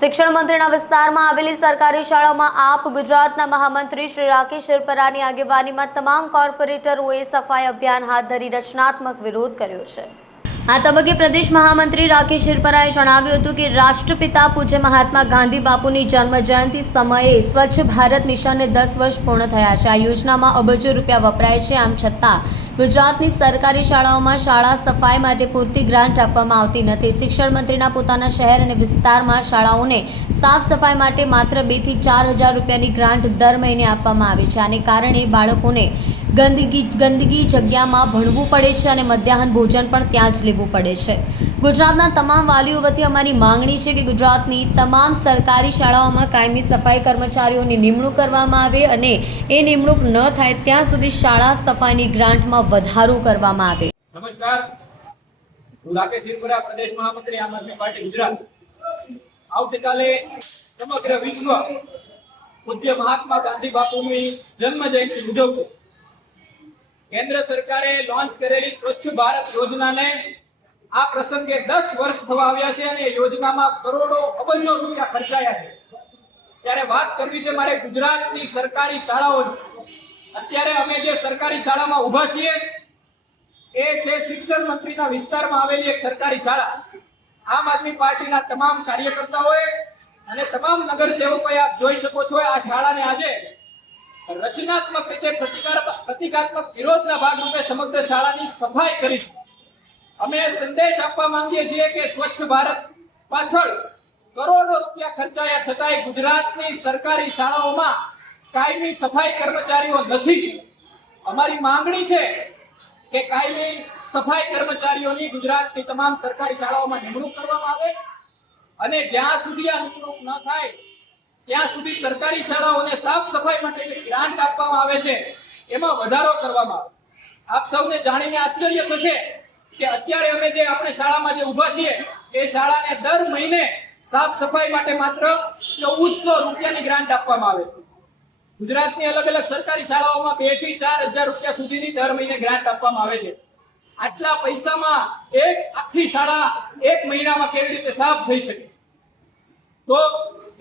શિક્ષણ મંત્રીના વિસ્તારમાં આવેલી સરકારી શાળાઓમાં આપ ગુજરાતના મહામંત્રી શ્રી રાકેશ શિરપરાની આગેવાનીમાં તમામ કોર્પોરેટરોએ સફાઈ અભિયાન હાથ ધરી રચનાત્મક વિરોધ કર્યો છે. આ તબક્કે પ્રદેશ મહામંત્રી રાકેશ શિરપરાએ જણાવ્યું હતું કે રાષ્ટ્રપિતા પૂજ્ય મહાત્મા ગાંધી બાપુની જન્મ જયંતિ સમયે સ્વચ્છ ભારત મિશનને દસ વર્ષ પૂર્ણ થયા છે. આ યોજનામાં અબજો રૂપિયા વપરાય છે, આમ છતાં ગુજરાતની સરકારી શાળાઓમાં શાળા સફાઈ માટે પૂરતી ગ્રાન્ટ આપવામાં આવતી નથી. શિક્ષણ મંત્રીના પોતાના શહેર અને વિસ્તારમાં શાળાઓને સાફ સફાઈ માટે માત્ર બેથી ચાર હજાર રૂપિયાની ગ્રાન્ટ દર મહિને આપવામાં આવે છે. આને કારણે બાળકોને ગંદકી ગંદકી જગ્યામાં ભણવું પડે છે અને મધ્યાહન ભોજન પણ ત્યાં જ લેવું પડે છે. ગુજરાતના તમામ વાલીઓ વતી અમારી માંગણી છે કે ગુજરાતની તમામ સરકારી શાળાઓમાં કાયમી સફાઈ કર્મચારીઓની નિમણૂક કરવામાં આવે અને એ નિમણૂક ન થાય ત્યાં સુધી શાળા સફાઈની ગ્રાન્ટમાં વધારો કરવામાં આવે. નમસ્કાર. હું રાકેશ પ્રદેશ મહામંત્રી આમ આદમી પાર્ટી ગુજરાત. આવતીકાલે સમગ્ર વિશ્વ પૂજ્ય મહાત્મા ગાંધી બાપુની જન્મ જયંતિ ઉજવશે. કેન્દ્ર સરકારે લોન્ચ કરેલી સ્વચ્છ ભારત યોજનાને આ પ્રસંગે દસ વર્ષ થવા આવ્યા છે અને યોજનામાં કરોડો અબજો રૂપિયા ખર્ચાયા છે. ત્યારે વાત કરવી છે મારે ગુજરાતની સરકારી શાળાઓની અત્યારે અમે જે સરકારી શાળામાં ઊભા છીએ, એ છે શિક્ષણ મંત્રીના વિસ્તારમાં આવેલી એક સરકારી શાળા. આમ આદમી પાર્ટીના તમામ કાર્યકર્તાઓએ અને તમામ નગરસેવકોએ આપ જોઈ શકો છો આ શાળાને આજે રચનાત્મક રીતે પ્રતિકાર પ્રતિકાત્મક વિરોધના ભાગરૂપે સમગ્ર શાળાની સફાઈ કરી છે અમે સંદેશ આપવા માંગીએ છીએ કે સ્વચ્છ ભારત પાછળ કરોડો રૂપિયા ખર્ચાયા છતાંય ગુજરાતની સરકારી શાળાઓમાં કાયમી સફાઈ કર્મચારીઓ નથી. અમારી માંગણી છે કે કાયમી સફાઈ કર્મચારીઓની ગુજરાતની તમામ સરકારી શાળાઓમાં નિમણૂક કરવામાં આવે અને જ્યાં સુધી આ નિમણૂક ન થાય ત્યાં સુધી સરકારી શાળાઓને સાફ સફાઈ માટે જે ગ્રાન્ટ આપવામાં આવે છે, એમાં વધારો કરવામાં આવે. આપ સૌને જાણીને આશ્ચર્ય થશે કે અત્યારે અમે જે આપણે શાળામાં જે ઊભા છીએ, એ શાળાને દર મહિને સાફ સફાઈ માટે માત્ર ચૌદસો રૂપિયાની ગ્રાન્ટ આપવામાં આવે છે. ગુજરાતની અલગ અલગ સરકારી શાળાઓમાં બેથી ચાર હજાર રૂપિયા સુધીની દર મહિને ગ્રાન્ટ આપવામાં આવે છે. આટલા પૈસામાં એક આખી શાળા એક મહિનામાં કેવી રીતે સાફ થઈ શકે? તો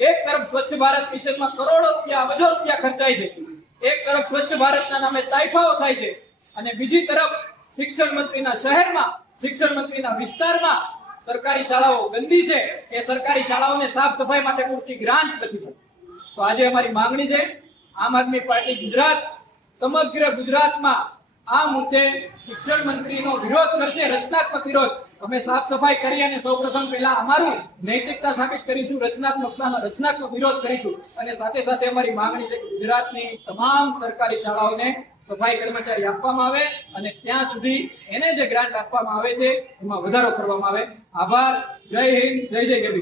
એક તરફ સ્વચ્છ ભારત મિશનમાં કરોડો રૂપિયા અબજો રૂપિયા ખર્ચાય છે. એક તરફ સ્વચ્છ ભારતના નામે તાઇફાઓ થાય છે. અને બીજી તરફ શિક્ષણ મંત્રીના શહેરમાં, શિક્ષણ મંત્રીના વિસ્તારમાં સરકારી શાળાઓ ગંદી છે. એ સરકારી શાળાઓને સાફ સફાઈ માટે પૂરતી ગ્રાન્ટ નથી મળતી. તો આજે અમારી માંગણી છે, આમ આદમી પાર્ટી ગુજરાત, સમગ્ર ગુજરાતમાં આ મુદ્દે શિક્ષણ મંત્રીનો વિરોધ કરશે, રચનાત્મક વિરોધ. અમે સાફ સફાઈ કરી અને સૌપ્રથમ પહેલા અમારું નૈતિકતા સાબિત કરીશું, રચનાત્મક રચનાત્મક વિરોધ કરીશું. અને સાથે સાથે અમારી માંગણી છે કે ગુજરાતની તમામ સરકારી શાળાઓને સફાઈ કર્મચારી આપવામાં આવે અને ત્યાં સુધી એને જે ગ્રાન્ટ આપવામાં આવે છે, એમાં વધારો કરવામાં આવે. આભાર. જય હિન્દ. જય જય ગરવી.